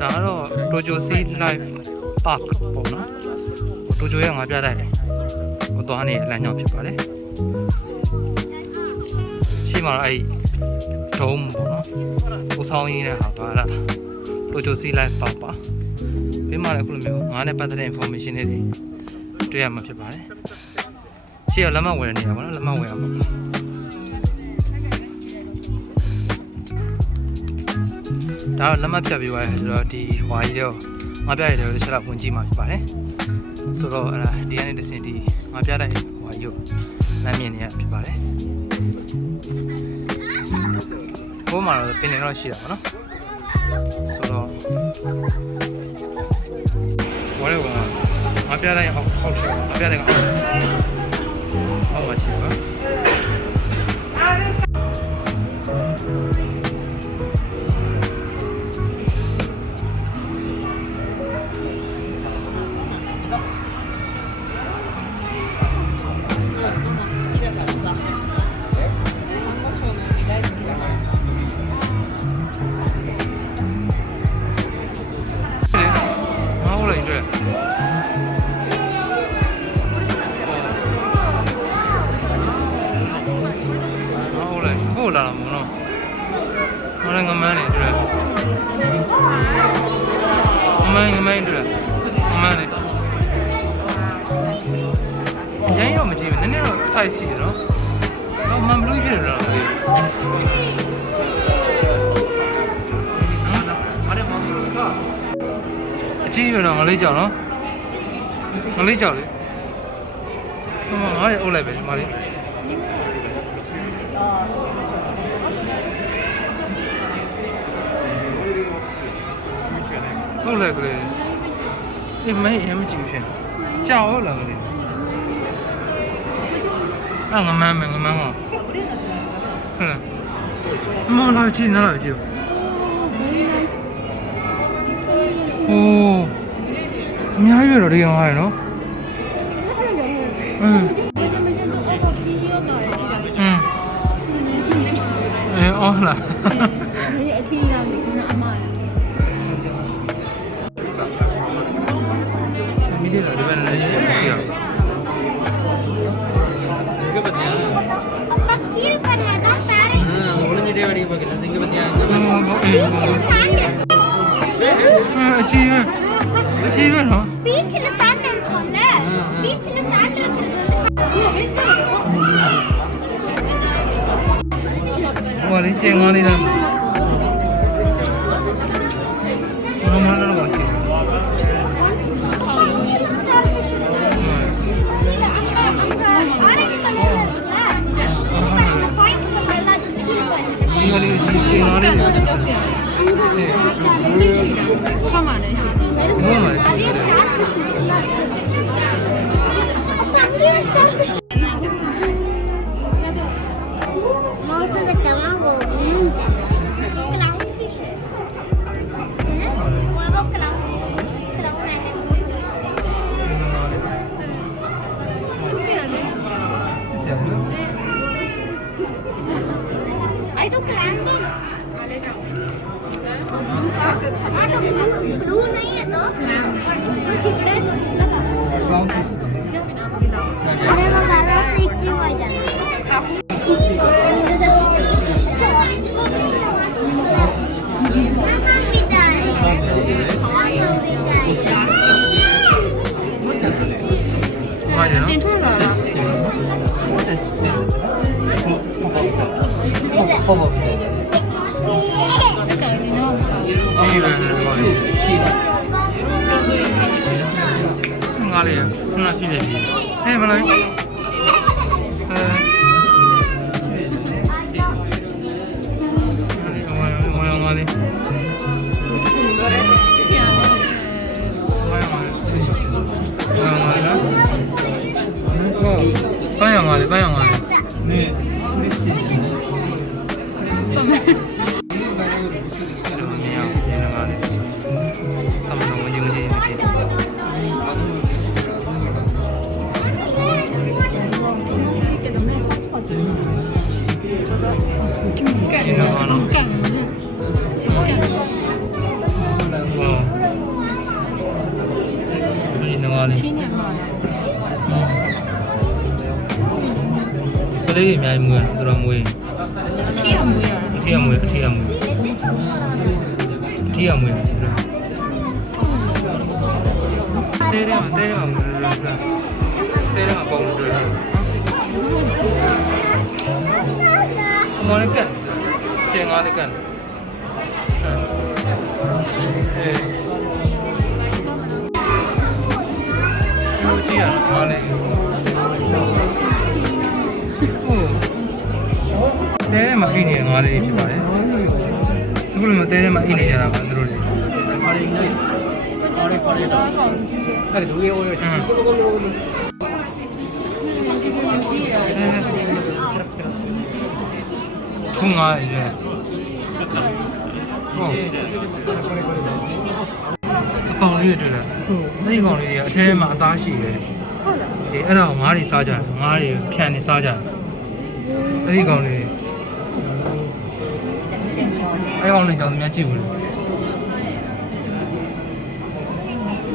ဒါကတော့ Dojo Sea Life Park ပေါ့နော် Dojo ရဲ့ငါပြတိုက်တယ်ကိုသွားနေတဲ့လမ်းကြောင်းဖြစ်ပါတယ်ရှေ့မှာတော့အဲ့ဒီဒုံးပေါ့နော်ကိုဆောင်ရင်းတဲ့ဟာကလား Dojo Sea Life Park ပါဘေးမှာလည်းအခုလိုမျိုးငါးနဲ့ပတ်သက်တဲ့ information တွေတွေ့ရမှာဖြစ်ပါတယ်ရှေ့ကလက်မှတ်ဝယ်နေတာပေါ့နော်လက်မှတ်ဝယ်ရမှာ ဒါတော့လက်မှတ်ဖြတ်ပြီးသွားတယ်ဆိုတော့ဒီဟွာကြီးတော့ငါပြရတယ်လို့ချက်တော့ဝင်ကြည့်မှာဖြစ်ပါတယ်ဆိုတော့အဲ့ဒါဒီကနေတစ်စင်ဒီငါပြတဲ့ဟွာကြီးကိုလမ်းမြင်နေရဖြစ်ပါတယ်ဘိုးမှာတော့ပင်နေတော့ရှိတာပေါ့နော်ဆိုတော့ဝါရောကငါပြတဲ့အောက်အောက်ရှိငါပြတဲ့အောက်အောက်မှာရှိပါ ငမန်းငမန်းတွေ့ငမန်းနေအရင်တော့မကြည့်ဘူးနည်းနည်းတော့ size ရှိတယ်နော်ဘာမှမလို့ဖြစ်တယ်တော့မသိဘူးအားရမလို့ကအကြည့်ရတော့ငလေးကြောက်နော်ငလေးကြောက်လေဟိုမှာငါရအုပ်လိုက်ပဲဒီမှာလေး ဟုတ်လားကလေးအေးမင်းအမကြည့်ဖြစ်ကြောက်လားကလေးအငမမ်းမငမမ်းမဟုတ်လားမလာကြည့်နော်လာကြည့် very nice ဟိုအများကြီးပဲတော့ဒီကောင်ကရနော်အင်းအင်းအော်လားအဲ့အထီးလာ video அதுவே sand இருக்கும்ல பீச்சில் சாண்ட் இருக்கிறது Wah, ini cengon ini. 가리 지나네. 참 ब्लू नहीं है तो तिकडे तो दिसला का अरे मग मला असं इच्छी पाहिजे ။ဟုတ် ကြီးပဲဟုတ်တယ်။ငါလေးခဏရှိနေပြီ။ဟဲ့မလား။အဲငါလေးငါလေးငါလေးငါလေးပန်းရငါလေးပန်းရငါလေး 이라고 하나? 와 이능하네 cái đấy thì mày mùi rồi là mùi thi à mùi à thi à mùi thi à mùi thi à mùi đây đây mà đây mà đây mà bông rồi အမောလည်းကတ်ကျန်ငါလည်းကတ်အဲလူကြီးอ่ะမာလေးတဲထဲမှာအိနေငါလေးဖြစ်ပါတယ်အခုလည်းတဲထဲမှာအိနေကြတာပါသူတို့တွေပါလေးနေပါလေးပါလေးတော့အဲ့ဒါဒူရောရောကိုကိုကိုကို ခုငါးရွယ်ဟုတ်အကောင်လေးတွေတွေ့လားဆိုစိတ်ကောင်လေးတွေကအထဲမှာအသားရှိတယ်ဟုတ်လားအေးအဲ့ဒါကိုငါးတွေစားကြတယ်ငါးတွေဖြန်နေစားကြတယ်အဲ့ဒီကောင်လေးအဲ့ကောင်လေးကြောင့်သူများကြည့်ဘူးလေ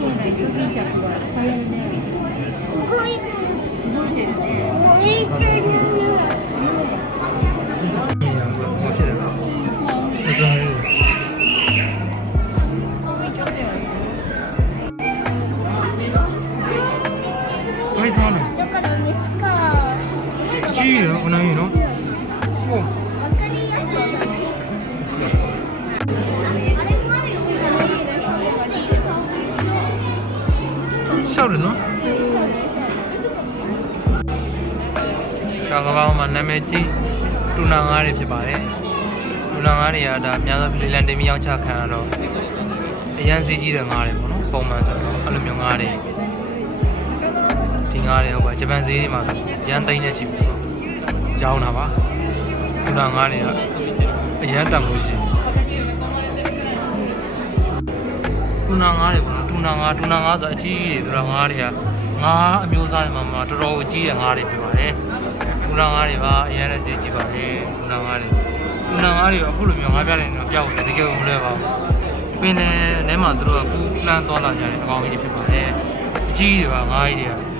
ကိုယ်ကိုယ်ကျနေ လေးစားနော် Let's go. ကြီးရအနိုင်နော်ဟုတ် ရှောက်တယ်နော်ကကဘာမှာနာမည်ကြီးတူနာငါးတွေဖြစ်ပါတယ်တူနာငါးတွေကဒါအများဆုံးဖလီလန်တင်ပြီးရောက်ချခံရတော့အရန်စီးကြီးတဲ့ငါးတွေပေါ့နော်ပုံမှန်ဆိုတော့အဲ့လိုမျိုးငါးတွေ ဒီငါးတွေဟုတ်ပါဂျပန်ဈေးတွေမှာဆိုရန်သိန်းနဲ့ချီပြီးတော့ရောင်းတာပါတူနာငါးတွေကအရန်တန်ဖို့ရှိတယ်တူနာငါးတွေပေါ့နော်တူနာငါးတူနာငါးဆိုအကြီးကြီးတွေတူနာငါးတွေကငါးအမျိုးအစားတွေမှာမှာတော်တော်ကြီးတဲ့ငါးတွေဖြစ်ပါတယ်တူနာငါးတွေပါအရန်နဲ့ဈေးကြီးပါတယ်တူနာငါးတွေတူနာငါးတွေကအခုလိုမျိုးငါးပြတယ်တော့ပြောက်တယ်တကယ်ကိုမလွယ်ပါဘူးပင်နယ်ထဲမှာသူတို့ကပူလန်းသွားလာကြတဲ့အကောင်ကြီးတွေဖြစ်ပါတယ်အကြီးတွေပါငါးကြီးတွေက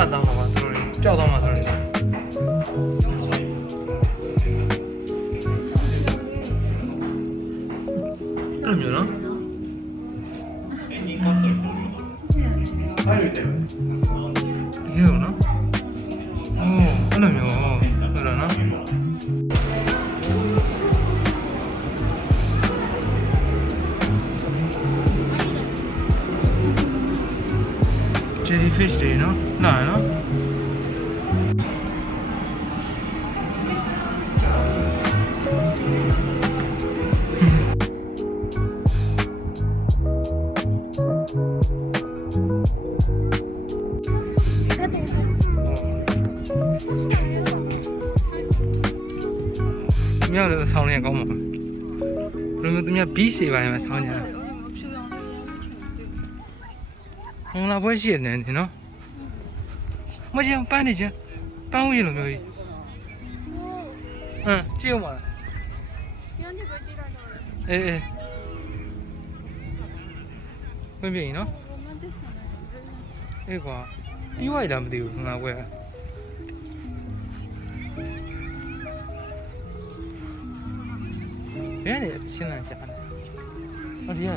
မှတ်သားမှာပါသူတို့ကြောက်တော့မှာဆိုရင်အဲ့လို င်းရင်ကောင်းမှာလူမျိုးသူများဘီးစီပိုင်းမှာဆောင်းကြတာဟိုလာဘွဲရှိတယ်နေနော်မကျန်ပန်းနေချင်းပန်းဝင်းလိုမျိုးကြီးဟမ်ကြည့်အောင်ပါလားအေးအေးဝင်ပြီနော်အေးကွာပြီးွားရတာမသိဘူးငါကွယ် 别人的也是新假的我地